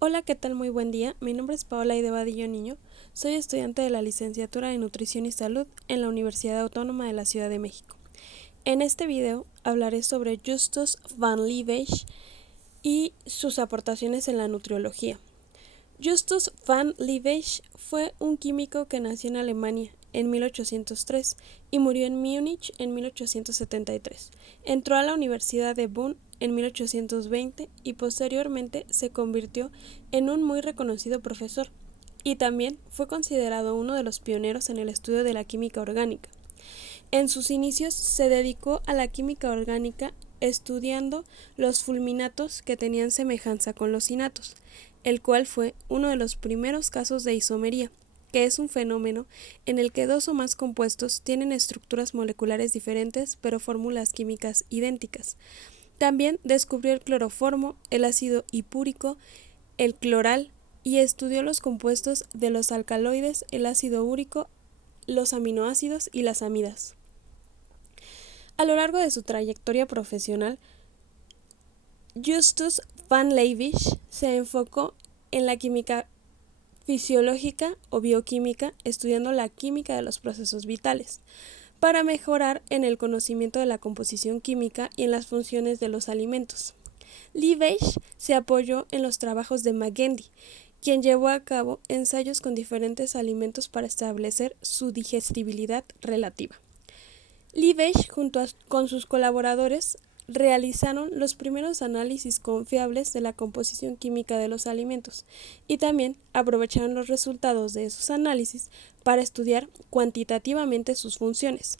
Hola, ¿qué tal? Muy buen día. Mi nombre es Paola Aide Vadillo Niño. Soy estudiante de la licenciatura de Nutrición y Salud en la Universidad Autónoma de la Ciudad de México. En este video hablaré sobre Justus van Liebig y sus aportaciones en la nutriología. Justus van Liebig fue un químico que nació en Alemania en 1803 y murió en Múnich en 1873. Entró a la Universidad de Bonn en 1820 y posteriormente se convirtió en un muy reconocido profesor, y también fue considerado uno de los pioneros en el estudio de la química orgánica. En sus inicios se dedicó a la química orgánica estudiando los fulminatos que tenían semejanza con los cinatos, el cual fue uno de los primeros casos de isomería, que es un fenómeno en el que dos o más compuestos tienen estructuras moleculares diferentes pero fórmulas químicas idénticas. También descubrió el cloroformo, el ácido hipúrico, el cloral, y estudió los compuestos de los alcaloides, el ácido úrico, los aminoácidos y las amidas. A lo largo de su trayectoria profesional, Justus van Liebig se enfocó en la química fisiológica o bioquímica, estudiando la química de los procesos vitales, para mejorar en el conocimiento de la composición química y en las funciones de los alimentos. Liebig se apoyó en los trabajos de Magendie, quien llevó a cabo ensayos con diferentes alimentos para establecer su digestibilidad relativa. Liebig, con sus colaboradores, realizaron los primeros análisis confiables de la composición química de los alimentos y también aprovecharon los resultados de esos análisis para estudiar cuantitativamente sus funciones.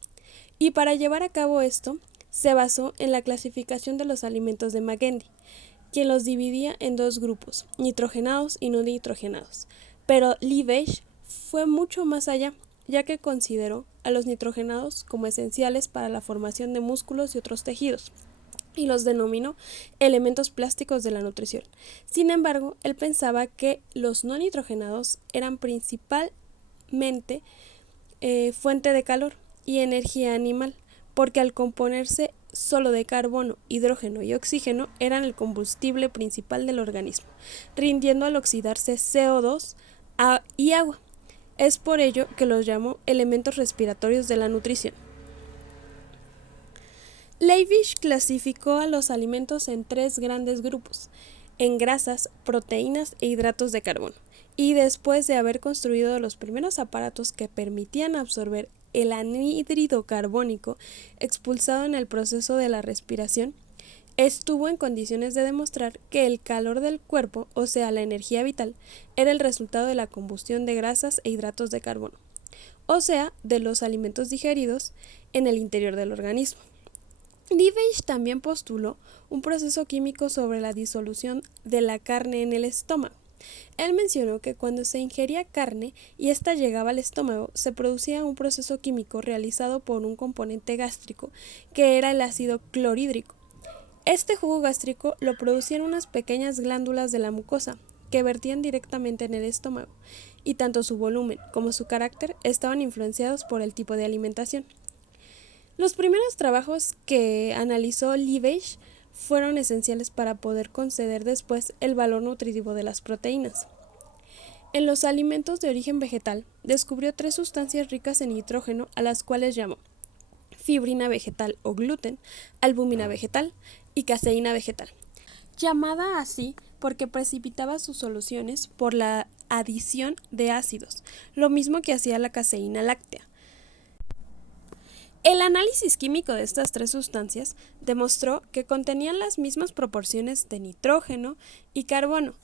Y para llevar a cabo esto, se basó en la clasificación de los alimentos de Magendie, quien los dividía en dos grupos, nitrogenados y no nitrogenados. Pero Liebig fue mucho más allá, ya que consideró a los nitrogenados como esenciales para la formación de músculos y otros tejidos, y los denominó elementos plásticos de la nutrición. Sin embargo, él pensaba que los no nitrogenados eran principalmente fuente de calor y energía animal, porque al componerse solo de carbono, hidrógeno y oxígeno eran el combustible principal del organismo, rindiendo al oxidarse CO2 y agua. Es por ello que los llamó elementos respiratorios de la nutrición. Liebig clasificó a los alimentos en tres grandes grupos: en grasas, proteínas e hidratos de carbono, y después de haber construido los primeros aparatos que permitían absorber el anhídrido carbónico expulsado en el proceso de la respiración, estuvo en condiciones de demostrar que el calor del cuerpo, o sea, la energía vital, era el resultado de la combustión de grasas e hidratos de carbono, o sea, de los alimentos digeridos en el interior del organismo. Liebig también postuló un proceso químico sobre la disolución de la carne en el estómago. Él mencionó que cuando se ingería carne y ésta llegaba al estómago, se producía un proceso químico realizado por un componente gástrico, que era el ácido clorhídrico. Este jugo gástrico lo producían unas pequeñas glándulas de la mucosa, que vertían directamente en el estómago, y tanto su volumen como su carácter estaban influenciados por el tipo de alimentación. Los primeros trabajos que analizó Liebig fueron esenciales para poder conceder después el valor nutritivo de las proteínas. En los alimentos de origen vegetal, descubrió tres sustancias ricas en nitrógeno, a las cuales llamó fibrina vegetal o gluten, albúmina vegetal y caseína vegetal, llamada así porque precipitaba sus soluciones por la adición de ácidos, lo mismo que hacía la caseína láctea. El análisis químico de estas tres sustancias demostró que contenían las mismas proporciones de nitrógeno y carbono,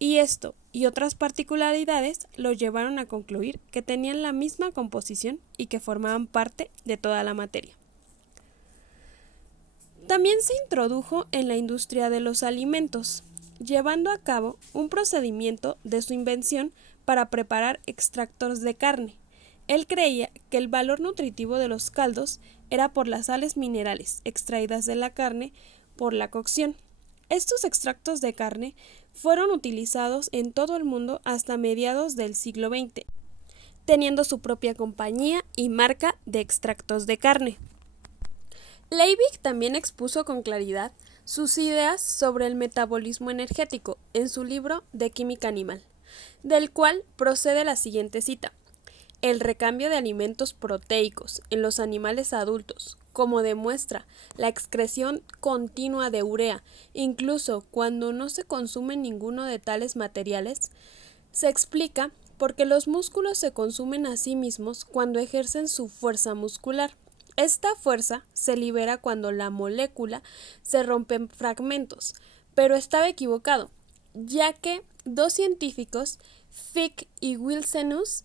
y esto y otras particularidades lo llevaron a concluir que tenían la misma composición y que formaban parte de toda la materia. También se introdujo en la industria de los alimentos, llevando a cabo un procedimiento de su invención para preparar extractos de carne. Él creía que el valor nutritivo de los caldos era por las sales minerales extraídas de la carne por la cocción. Estos extractos de carne fueron utilizados en todo el mundo hasta mediados del siglo XX, teniendo su propia compañía y marca de extractos de carne. Liebig también expuso con claridad sus ideas sobre el metabolismo energético en su libro De Química Animal, del cual procede la siguiente cita. El recambio de alimentos proteicos en los animales adultos, como demuestra la excreción continua de urea, incluso cuando no se consume ninguno de tales materiales, se explica porque los músculos se consumen a sí mismos cuando ejercen su fuerza muscular. Esta fuerza se libera cuando la molécula se rompe en fragmentos, pero estaba equivocado, ya que dos científicos, Fick y Wilsenus,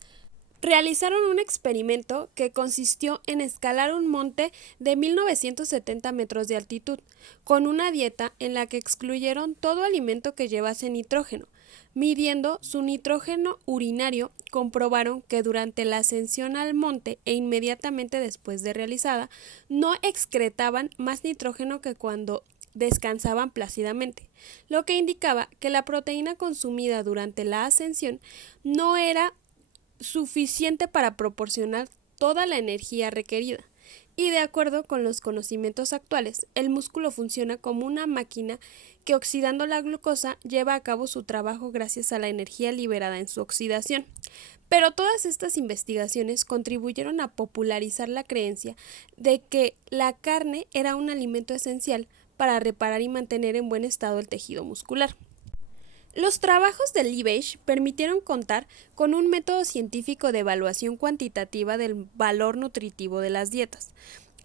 realizaron un experimento que consistió en escalar un monte de 1970 metros de altitud, con una dieta en la que excluyeron todo alimento que llevase nitrógeno. Midiendo su nitrógeno urinario, comprobaron que durante la ascensión al monte e inmediatamente después de realizada, no excretaban más nitrógeno que cuando descansaban plácidamente, lo que indicaba que la proteína consumida durante la ascensión no era suficiente para proporcionar toda la energía requerida. Y de acuerdo con los conocimientos actuales, el músculo funciona como una máquina que oxidando la glucosa lleva a cabo su trabajo gracias a la energía liberada en su oxidación. Pero todas estas investigaciones contribuyeron a popularizar la creencia de que la carne era un alimento esencial para reparar y mantener en buen estado el tejido muscular. Los trabajos de Liebig permitieron contar con un método científico de evaluación cuantitativa del valor nutritivo de las dietas.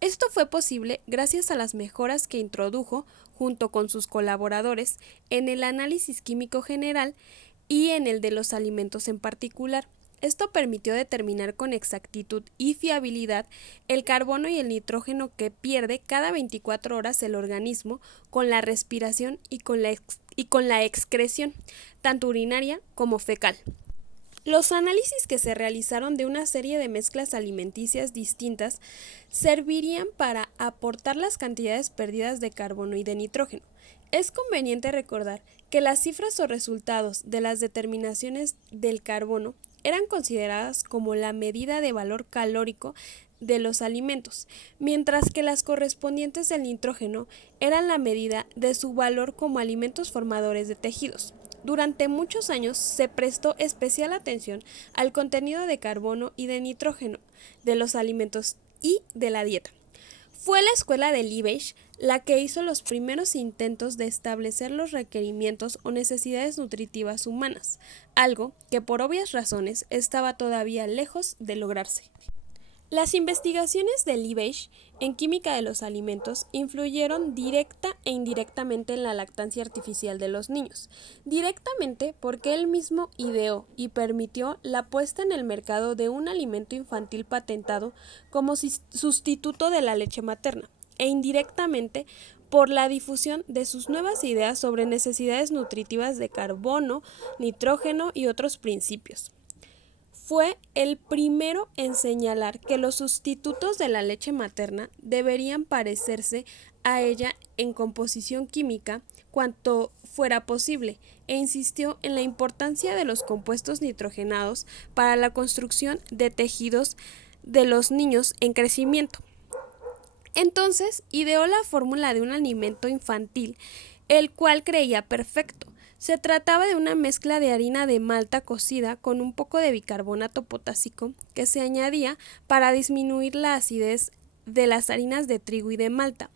Esto fue posible gracias a las mejoras que introdujo, junto con sus colaboradores, en el análisis químico general y en el de los alimentos en particular. Esto permitió determinar con exactitud y fiabilidad el carbono y el nitrógeno que pierde cada 24 horas el organismo con la respiración y con la excreción, tanto urinaria como fecal. Los análisis que se realizaron de una serie de mezclas alimenticias distintas servirían para aportar las cantidades perdidas de carbono y de nitrógeno. Es conveniente recordar que las cifras o resultados de las determinaciones del carbono eran consideradas como la medida de valor calórico de los alimentos, mientras que las correspondientes del nitrógeno eran la medida de su valor como alimentos formadores de tejidos. Durante muchos años se prestó especial atención al contenido de carbono y de nitrógeno de los alimentos y de la dieta. Fue la escuela de Liebig la que hizo los primeros intentos de establecer los requerimientos o necesidades nutritivas humanas, algo que por obvias razones estaba todavía lejos de lograrse. Las investigaciones de Liebig en química de los alimentos influyeron directa e indirectamente en la lactancia artificial de los niños. Directamente porque él mismo ideó y permitió la puesta en el mercado de un alimento infantil patentado como sustituto de la leche materna, e indirectamente por la difusión de sus nuevas ideas sobre necesidades nutritivas de carbono, nitrógeno y otros principios. Fue el primero en señalar que los sustitutos de la leche materna deberían parecerse a ella en composición química cuanto fuera posible, e insistió en la importancia de los compuestos nitrogenados para la construcción de tejidos de los niños en crecimiento. Entonces ideó la fórmula de un alimento infantil, el cual creía perfecto. Se trataba de una mezcla de harina de malta cocida con un poco de bicarbonato potásico que se añadía para disminuir la acidez de las harinas de trigo y de malta.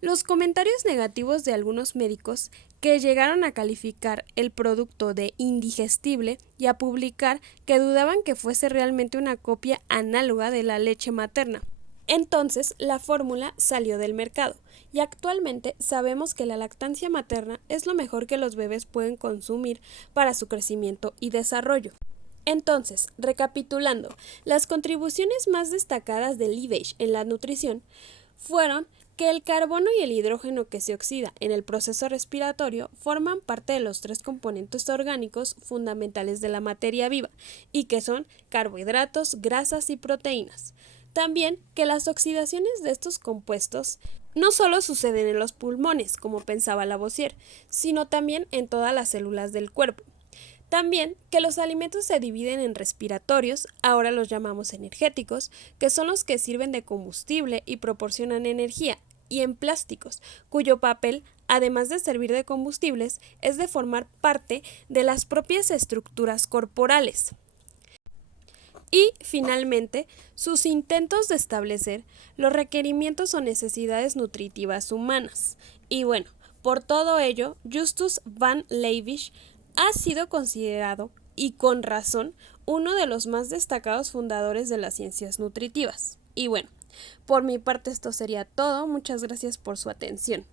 Los comentarios negativos de algunos médicos que llegaron a calificar el producto de indigestible y a publicar que dudaban que fuese realmente una copia análoga de la leche materna. Entonces la fórmula salió del mercado y actualmente sabemos que la lactancia materna es lo mejor que los bebés pueden consumir para su crecimiento y desarrollo. Entonces, recapitulando, las contribuciones más destacadas de Liebig en la nutrición fueron que el carbono y el hidrógeno que se oxida en el proceso respiratorio forman parte de los tres componentes orgánicos fundamentales de la materia viva y que son carbohidratos, grasas y proteínas. También que las oxidaciones de estos compuestos no solo suceden en los pulmones, como pensaba Lavoisier, sino también en todas las células del cuerpo. También que los alimentos se dividen en respiratorios, ahora los llamamos energéticos, que son los que sirven de combustible y proporcionan energía, y en plásticos, cuyo papel además de servir de combustibles, es de formar parte de las propias estructuras corporales. Y, finalmente, sus intentos de establecer los requerimientos o necesidades nutritivas humanas. Y bueno, por todo ello, Justus van Liebig ha sido considerado, y con razón, uno de los más destacados fundadores de las ciencias nutritivas. Y bueno, por mi parte esto sería todo. Muchas gracias por su atención.